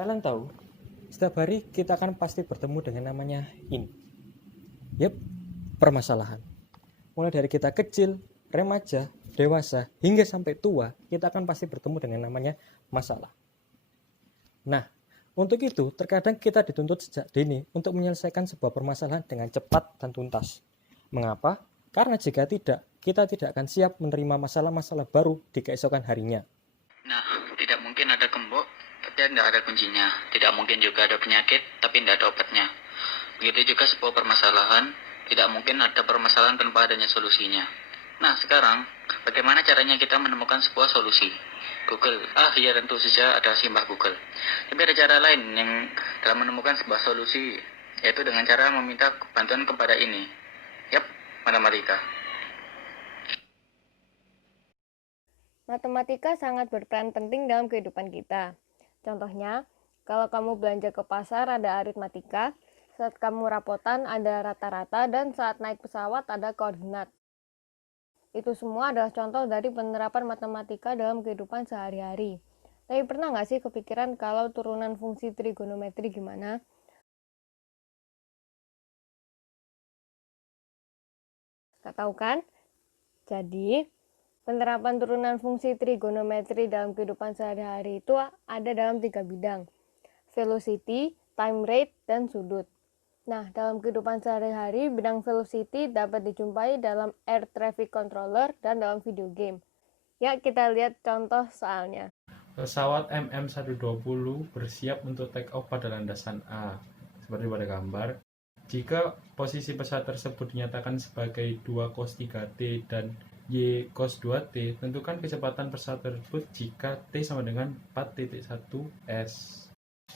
Kalian tahu, setiap hari kita akan pasti bertemu dengan namanya ini. Yep, permasalahan. Mulai dari kita kecil, remaja, dewasa, hingga sampai tua, kita akan pasti bertemu dengan namanya masalah. Nah, untuk itu terkadang kita dituntut sejak dini untuk menyelesaikan sebuah permasalahan dengan cepat dan tuntas. Mengapa? Karena jika tidak, kita tidak akan siap menerima masalah-masalah baru di keesokan harinya. Nah, tidak mungkin ada gembok, tapi tidak ada kuncinya. Tidak mungkin juga ada penyakit, tapi tidak ada obatnya. Begitu juga sebuah permasalahan, tidak mungkin ada permasalahan tanpa adanya solusinya. Nah, sekarang, bagaimana caranya kita menemukan sebuah solusi? Google. Ya tentu saja ada simbah Google. Tapi ada cara lain yang dalam menemukan sebuah solusi, yaitu dengan cara meminta bantuan kepada ini. Yap, matematika. Matematika sangat berperan penting dalam kehidupan kita. Contohnya, kalau kamu belanja ke pasar ada aritmatika, saat kamu rapotan ada rata-rata, dan saat naik pesawat ada koordinat. Itu semua adalah contoh dari penerapan matematika dalam kehidupan sehari-hari. Tapi pernah nggak sih kepikiran kalau turunan fungsi trigonometri gimana? Nggak tahu kan? Jadi, penerapan turunan fungsi trigonometri dalam kehidupan sehari-hari itu ada dalam 3 bidang. Velocity, time rate, dan sudut. Nah, dalam kehidupan sehari-hari, bidang velocity dapat dijumpai dalam air traffic controller dan dalam video game. Ya, kita lihat contoh soalnya. Pesawat MM-120 bersiap untuk take off pada landasan A, seperti pada gambar. Jika posisi pesawat tersebut dinyatakan sebagai 2 cos 3T dan Y cos 2T, tentukan kecepatan pesawat tersebut jika T sama dengan 4.1 S.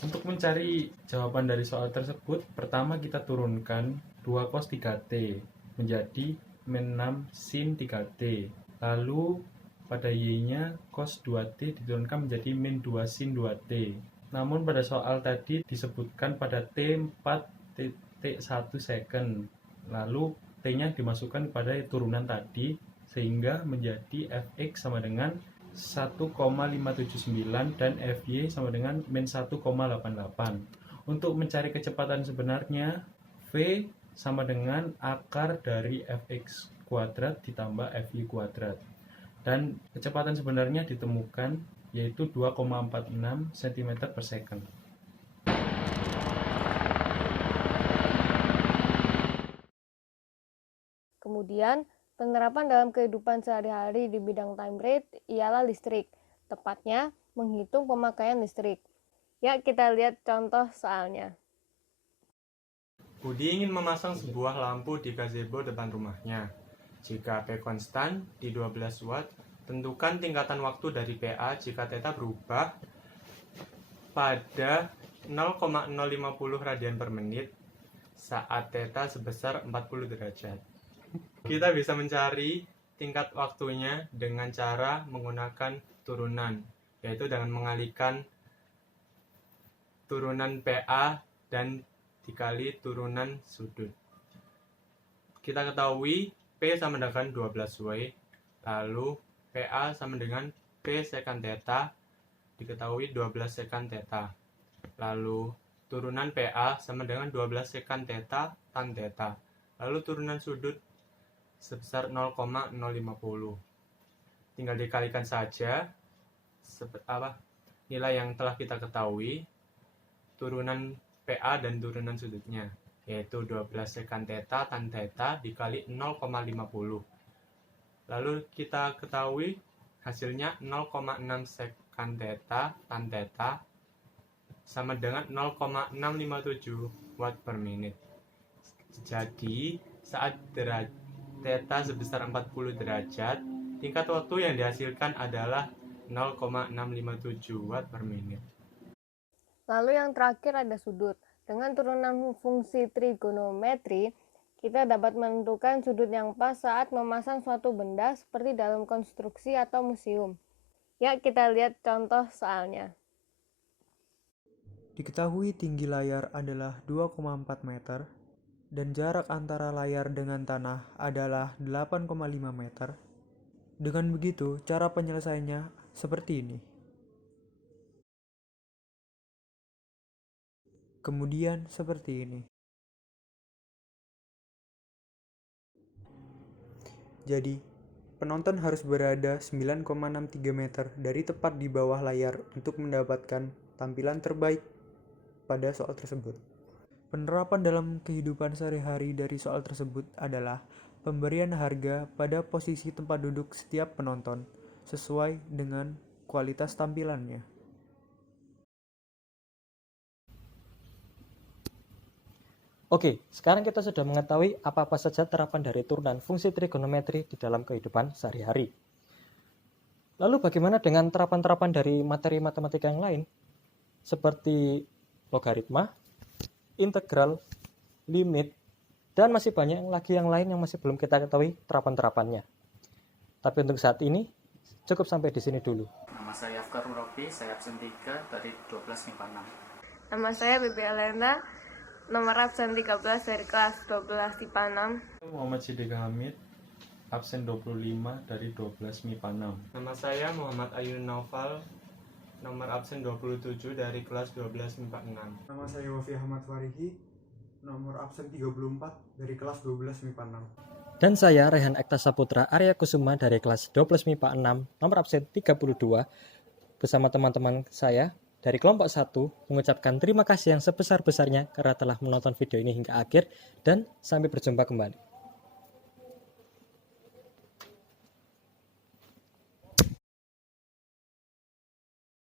Untuk mencari jawaban dari soal tersebut, pertama kita turunkan 2 cos 3T menjadi min 6 sin 3T. Lalu pada Y-nya cos 2T diturunkan menjadi min 2 sin 2T. Namun pada soal tadi disebutkan pada T 4.1 second. Lalu T-nya dimasukkan pada turunan tadi sehingga menjadi Fx sama dengan 1,579 dan Fy sama dengan min 1,88. Untuk mencari kecepatan sebenarnya, V sama dengan akar dari Fx kuadrat ditambah Fy kuadrat. Dan kecepatan sebenarnya ditemukan yaitu 2,46 cm per second. Kemudian, penerapan dalam kehidupan sehari-hari di bidang time rate ialah listrik, tepatnya menghitung pemakaian listrik. Ya, kita lihat contoh soalnya. Budi ingin memasang sebuah lampu di gazebo depan rumahnya. Jika P konstan di 12 watt, tentukan tingkatan waktu dari PA jika θ berubah pada 0,050 radian per menit saat θ sebesar 40 derajat. Kita bisa mencari tingkat waktunya dengan cara menggunakan turunan, yaitu dengan mengalihkan turunan PA dan dikali turunan sudut. Kita ketahui P sama dengan 12W, lalu PA sama dengan P sekant θ, diketahui 12 sekant θ. Lalu turunan PA sama dengan 12 sekant θ tan θ. Lalu turunan sudut sebesar 0,050. Tinggal dikalikan saja nilai yang telah kita ketahui, turunan PA dan turunan sudutnya, yaitu 12 sekant θ tan θ dikali 0,50. Lalu kita ketahui hasilnya 0,6 sekant θ tan θ sama dengan 0,657 watt per menit. Jadi saat θ sebesar 40 derajat, tingkat waktu yang dihasilkan adalah 0,657 watt per menit. Lalu yang terakhir ada sudut. Dengan turunan fungsi trigonometri, kita dapat menentukan sudut yang pas saat memasang suatu benda seperti dalam konstruksi atau museum. Ya, kita lihat contoh soalnya. Diketahui tinggi layar adalah 2,4 meter dan jarak antara layar dengan tanah adalah 8,5 meter. Dengan begitu, cara penyelesaiannya seperti ini. Kemudian seperti ini. Jadi, penonton harus berada 9,63 meter dari tepat di bawah layar untuk mendapatkan tampilan terbaik pada soal tersebut. Penerapan dalam kehidupan sehari-hari dari soal tersebut adalah pemberian harga pada posisi tempat duduk setiap penonton sesuai dengan kualitas tampilannya. Oke, sekarang kita sudah mengetahui apa-apa saja terapan dari turunan fungsi trigonometri di dalam kehidupan sehari-hari. Lalu bagaimana dengan terapan-terapan dari materi matematika yang lain? Seperti logaritma, integral, limit, dan masih banyak lagi yang lain yang masih belum kita ketahui terapan-terapannya. Tapi untuk saat ini, cukup sampai di sini dulu. Nama saya Afkar Murabi, saya absen 3 dari 12 MIPA 6. Nama saya Bibi Elena, nomor absen 13 dari kelas 12 IPA 6. Muhammad Siddiq Hamid, absen 25 dari 12 MIPA 6. Nama saya Muhammad Ayun Naufal, nomor absen 27 dari kelas 12 MIPA 6. Nama saya Wafi Ahmad Farihi, nomor absen 34 dari kelas 12 MIPA 6. Dan saya Rehan Ekta Saputra Arya Kusuma dari kelas 12 MIPA 6, nomor absen 32, bersama teman-teman saya dari kelompok 1 mengucapkan terima kasih yang sebesar-besarnya karena telah menonton video ini hingga akhir dan sampai berjumpa kembali.